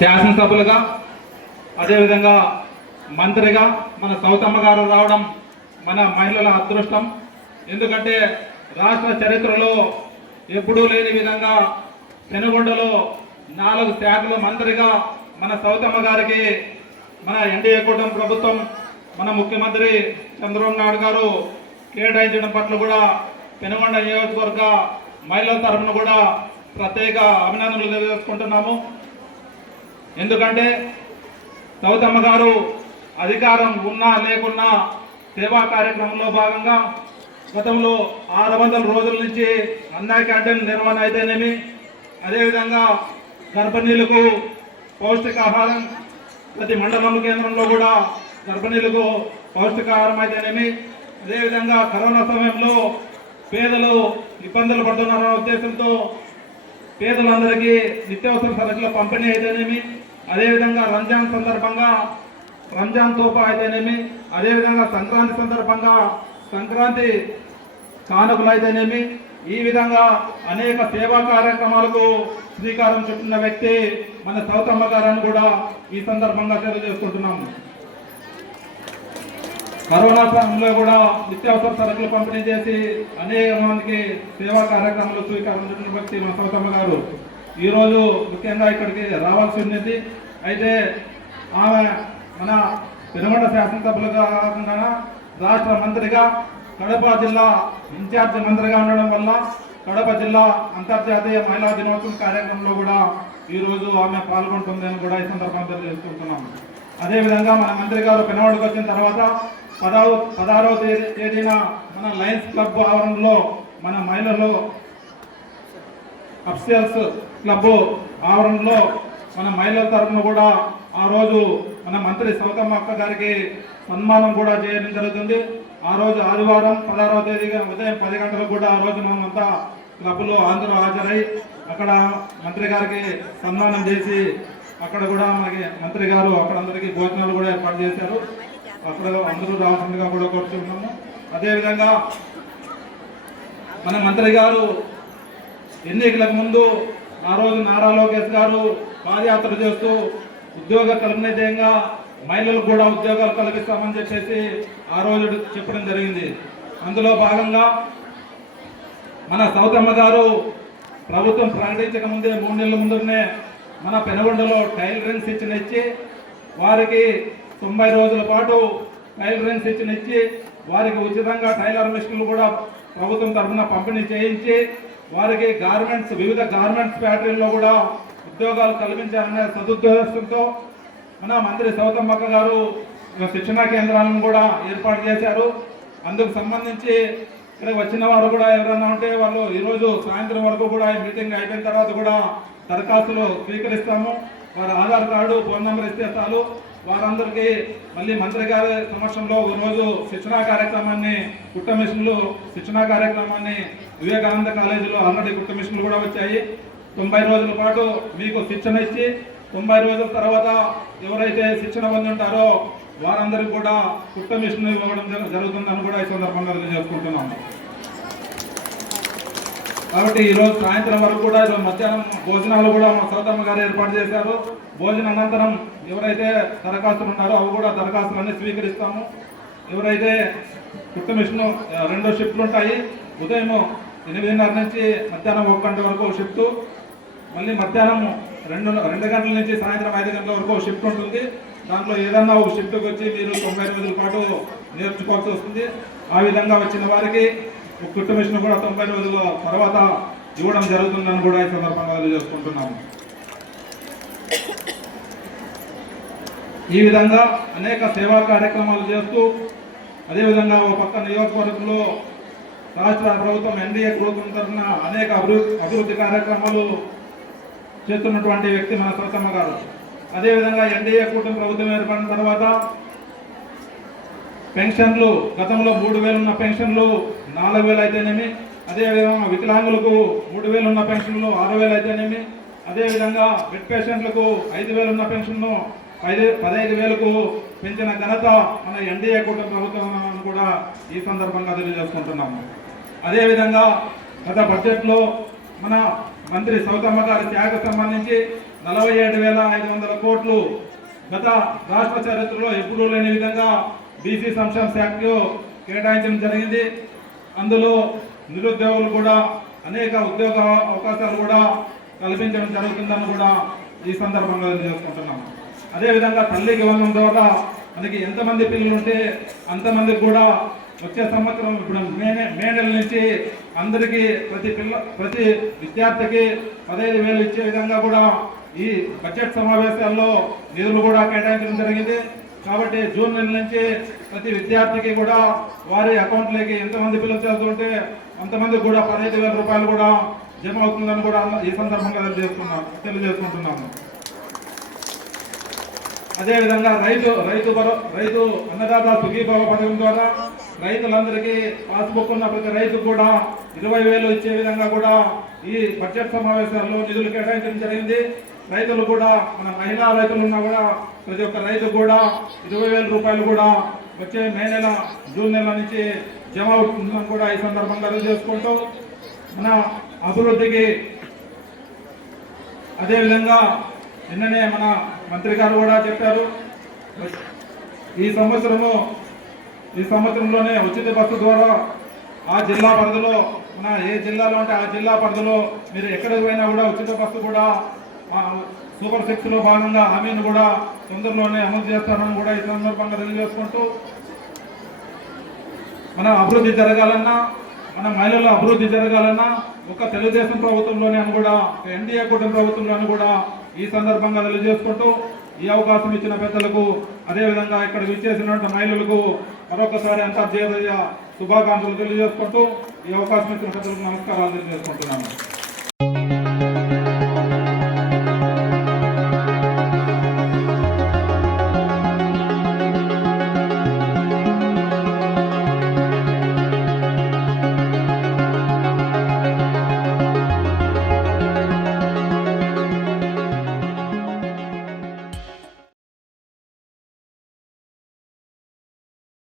శాసనసభ్యులుగా అదేవిధంగా మంత్రిగా మన సౌతమ్మ గారు రావడం మన మహిళల అదృష్టం. ఎందుకంటే రాష్ట్ర చరిత్రలో ఎప్పుడూ లేని విధంగా పెనుగొండలో 4 శాఖల మంత్రిగా మన సౌతమ్మ గారికి మన ఎన్డీఏ కూటమి ప్రభుత్వం మన ముఖ్యమంత్రి చంద్రబాబు నాయుడు గారు కేటాయించడం పట్ల కూడా పెనుగొండ నియోజకవర్గ మహిళల తరఫున కూడా ప్రత్యేక అభినందనలు తెలియజేసుకుంటున్నాము. ఎందుకంటే సౌతమ్మ గారు అధికారం ఉన్నా లేకున్నా సేవా కార్యక్రమంలో భాగంగా గతంలో 600 రోజుల నుంచి అన్నా క్యాంటీన్ నిర్వహణ అయితేనేమి, అదేవిధంగా గర్భిణీలకు పౌష్టికాహారం ప్రతి మండలం కేంద్రంలో కూడా గర్భిణీలకు పౌష్టికాహారం అయితేనేమి, అదేవిధంగా కరోనా సమయంలో పేదలు ఇబ్బందులు పడుతున్నారన్న ఉద్దేశంతో పేదలందరికీ నిత్యావసర సరుకుల పంపిణీ అయితేనేమి, అదేవిధంగా రంజాన్ సందర్భంగా రంజాన్ తోఫా అయితేనేమి, అదేవిధంగా సంక్రాంతి సందర్భంగా సంక్రాంతి కానుకలు అయితేనేమి, ఈ విధంగా అనేక సేవా కార్యక్రమాలకు శ్రీకారం చుట్టిన వ్యక్తి మన సౌతమ్మ గారని కూడా ఈ సందర్భంగా తెలియజేసుకుంటున్నాము. కరోనా సమయంలో కూడా నిత్యావసర సరుకులు పంపిణీ చేసి అనేక మందికి సేవా కార్యక్రమాలు స్వీకారం చుట్టిన వ్యక్తి మన సౌతమ్మ గారు ఈరోజు ముఖ్యంగా ఇక్కడికి రావాల్సి ఉంది. అయితే ఆమె మన పెనుగొండ శాసనసభ్యులుగా కాకుండా రాష్ట్ర మంత్రిగా కడప జిల్లా ఇన్ఛార్జి మంత్రిగా ఉండడం వల్ల కడప జిల్లా అంతర్జాతీయ మహిళా దినోత్సవం కార్యక్రమంలో కూడా ఈరోజు ఆమె పాల్గొంటుందని కూడా ఈ సందర్భంగా తెలియజేసుకుంటున్నాం. అదేవిధంగా మన మంత్రి గారు పెనుగొండకు వచ్చిన తర్వాత 16వ తేదీన మన లయన్స్ క్లబ్ ఆవరణలో మన మహిళలు అఫ్సియల్స్ క్లబ్ ఆవరణలో మన మహిళల తరఫున కూడా ఆ రోజు మన మంత్రి సౌతమ్మ అక్క గారికి సన్మానం కూడా చేయడం జరుగుతుంది. ఆ రోజు ఆదివారం 16వ తేదీగా ఉదయం 10 గంటలకు కూడా ఆ రోజు మనమంతా క్లబ్లో అందరూ హాజరై అక్కడ మంత్రి గారికి సన్మానం చేసి అక్కడ కూడా మనకి మంత్రి గారు అక్కడ అందరికీ భోజనాలు కూడా ఏర్పాటు చేశారు. అక్కడ అందరూ రావాల్సిందిగా కూడా కోరుతున్నాము. అదేవిధంగా మన మంత్రి గారు ఎన్నికలకు ముందు ఆ రోజు నారా లోకేష్ గారు పాదయాత్ర చేస్తూ ఉద్యోగ కల్పనీయంగా మహిళలకు కూడా ఉద్యోగాలు కల్పిస్తామని చెప్పేసి ఆ రోజు చెప్పడం జరిగింది. అందులో భాగంగా మన సౌతమ్మ గారు ప్రభుత్వం ప్రకటించక ముందే 3 నెలల ముందునే మన పెనుగొండలో టైలరింగ్ శిక్షణ ఇచ్చి వారికి 90 రోజుల పాటు టైలరింగ్ శిక్షణ ఇచ్చి వారికి ఉచితంగా టైలర్ మిషన్లు కూడా ప్రభుత్వం తరఫున పంపిణీ చేయించి వారికి వివిధ గార్మెంట్స్ ఫ్యాక్టరీల్లో కూడా ఉద్యోగాలు కల్పించాలనే సదుద్దేశంతో మన మంత్రి సౌతమ్మక్క గారు శిక్షణా కేంద్రాలను కూడా ఏర్పాటు చేశారు. అందుకు సంబంధించి ఇక్కడికి వచ్చిన వారు కూడా ఎవరైనా ఉంటే వాళ్ళు ఈరోజు సాయంత్రం వరకు కూడా ఈ మీటింగ్ అయిపోయిన తర్వాత కూడా దరఖాస్తులు స్వీకరిస్తాము. వారి ఆధార్ కార్డు, ఫోన్ నెంబర్ ఇస్తే చాలు. వారందరికీ మళ్ళీ మంత్రి గారి సమక్షంలో రోజు శిక్షణా కార్యక్రమాన్ని కుట్ట మిషన్లు శిక్షణా కార్యక్రమాన్ని వివేకానంద కాలేజీలో ఆల్రెడీ కుట్ట మిషన్లు కూడా వచ్చాయి. 90 రోజుల పాటు మీకు శిక్షణ ఇచ్చి 90 రోజుల తర్వాత ఎవరైతే శిక్షణ పొంది ఉంటారో వారందరికీ కూడా కుట్ట మిషన్ ఇవ్వడం జరుగుతుందని కూడా ఈ సందర్భంగా తెలియజేసుకుంటున్నాము. కాబట్టి ఈరోజు సాయంత్రం వరకు కూడా ఈరోజు మధ్యాహ్నం భోజనాలు కూడా మా సౌతమ్మ గారు ఏర్పాటు చేశారు. భోజన అనంతరం ఎవరైతే దరఖాస్తులు ఉన్నారో అవి కూడా దరఖాస్తులన్నీ స్వీకరిస్తాము. ఎవరైతే కుట్ట మిషన్ 2 షిఫ్ట్లు ఉంటాయి. ఉదయం 8:30 నుంచి మధ్యాహ్నం 1 గంట వరకు షిఫ్ట్, మళ్ళీ మధ్యాహ్నం 2 గంటల నుంచి సాయంత్రం 5 గంటల వరకు షిఫ్ట్ ఉంటుంది. దాంట్లో ఏదన్నా ఒక షిఫ్ట్కి వచ్చి మీరు 90 రోజుల పాటు నేర్చుకోవాల్సి వస్తుంది. ఆ విధంగా వచ్చిన వారికి ఒక కుట్టు మిషన్ కూడా 90 రోజుల తర్వాత ఇవ్వడం జరుగుతుందని కూడా ఈ సందర్భంగా తెలియజేసుకుంటున్నాము. ఈ విధంగా అనేక సేవా కార్యక్రమాలు చేస్తూ అదేవిధంగా ఒక పక్క నియోజకవర్గంలో రాష్ట్ర ప్రభుత్వం ఎన్డీఏ ప్రభుత్వం తరఫున అనేక అభివృద్ధి కార్యక్రమాలు చేస్తున్నటువంటి వ్యక్తి మన సౌతమ్మ గారు. అదేవిధంగా ఎన్డీఏ కూటమి ప్రభుత్వం ఏర్పడిన తర్వాత పెన్షన్లు గతంలో 3,000 ఉన్న పెన్షన్లు 4,000 అయితేనేమి, అదేవిధంగా వికలాంగులకు 3,000 ఉన్న పెన్షన్లు 6,000 అయితేనేమి, అదేవిధంగా బెడ్ పేషెంట్లకు 5,000 ఉన్న పెన్షన్ను 15,000కు పెంచిన ఘనత మన ఎన్డీఏ కూటమి ప్రభుత్వం కూడా ఈ సందర్భంగా తెలియజేసుకుంటున్నాము. అదేవిధంగా గత బడ్జెట్లో మన మంత్రి సౌతమ్మ గారి శాఖకు సంబంధించి 47,500 కోట్లు గత రాష్ట్ర చరిత్రలో ఎప్పుడూ లేని విధంగా బీసీ సంక్షేమ శాఖకు కేటాయించడం జరిగింది. అందులో నిరుద్యోగులు కూడా అనేక ఉద్యోగ అవకాశాలు కూడా కల్పించడం జరుగుతుందని కూడా ఈ సందర్భంగా చేసుకుంటున్నాం. అదేవిధంగా తల్లికి వందనం ద్వారా మనకి ఎంతమంది పిల్లలు ఉంటే అంతమందికి కూడా వచ్చే సంవత్సరం ఇప్పుడు మే నెల నుంచి అందరికీ ప్రతి విద్యార్థికి 15,000 ఇచ్చే విధంగా కూడా ఈ బడ్జెట్ సమావేశాల్లో నిధులు కూడా కేటాయించడం జరిగింది. కాబట్టి జూన్ నెల నుంచి ప్రతి విద్యార్థికి కూడా వారి అకౌంట్లోకి ఎంతమంది పిల్లలు చదువుతుంటే అంతమందికి కూడా 15,000 రూపాయలు కూడా జమ అవుతుందని కూడా ఈ సందర్భంగా తెలియజేసుకుంటున్నాము. అదేవిధంగా రైతు అన్నదాత సుఖీభావ పథకం ద్వారా రైతులందరికీ పాస్బుక్ ఉన్న ప్రతి రైతుకు కూడా 20,000 ఇచ్చే విధంగా కూడా ఈ బడ్జెట్ సమావేశాల్లో నిధులు కేటాయించడం జరిగింది. రైతులు కూడా మన మహిళా రైతులు ఉన్నా కూడా ప్రతి ఒక్క రైతు కూడా 20,000 రూపాయలు కూడా వచ్చే మే నెల జూన్ నెల నుంచి జమ అవుతుందని కూడా ఈ సందర్భంగా తెలియజేసుకుంటూ మన అభివృద్ధికి అదేవిధంగా నిన్ననే మన మంత్రి గారు కూడా చెప్పారు, ఈ సంవత్సరంలోనే ఉచిత బస్సు ద్వారా ఆ జిల్లా పరిధిలో మన ఏ జిల్లాలో అంటే ఆ జిల్లా పరిధిలో మీరు ఎక్కడికి పోయినా కూడా ఉచిత బస్సు కూడా సూపర్ 6లో భాగంగా హామీని కూడా తొందరలోనే అమలు చేస్తారని కూడా ఈ సందర్భంగా తెలియజేసుకుంటూ మన అభివృద్ధి జరగాలన్నా మన మహిళల అభివృద్ధి జరగాలన్నా ఒక తెలుగుదేశం ప్రభుత్వంలోనే అని కూడా ఎన్డీఏ కూటమి ప్రభుత్వంలోని కూడా ఈ సందర్భంగా తెలియజేసుకుంటూ ఈ అవకాశం ఇచ్చిన పెద్దలకు అదేవిధంగా ఇక్కడ విచ్చేసినటువంటి మహిళలకు మరొకసారి అంతర్జాతీయ శుభాకాంక్షలు తెలియజేసుకుంటూ ఈ అవకాశం ఇచ్చిన పెద్దలకు నమస్కారాలు తెలియజేసుకుంటున్నాను.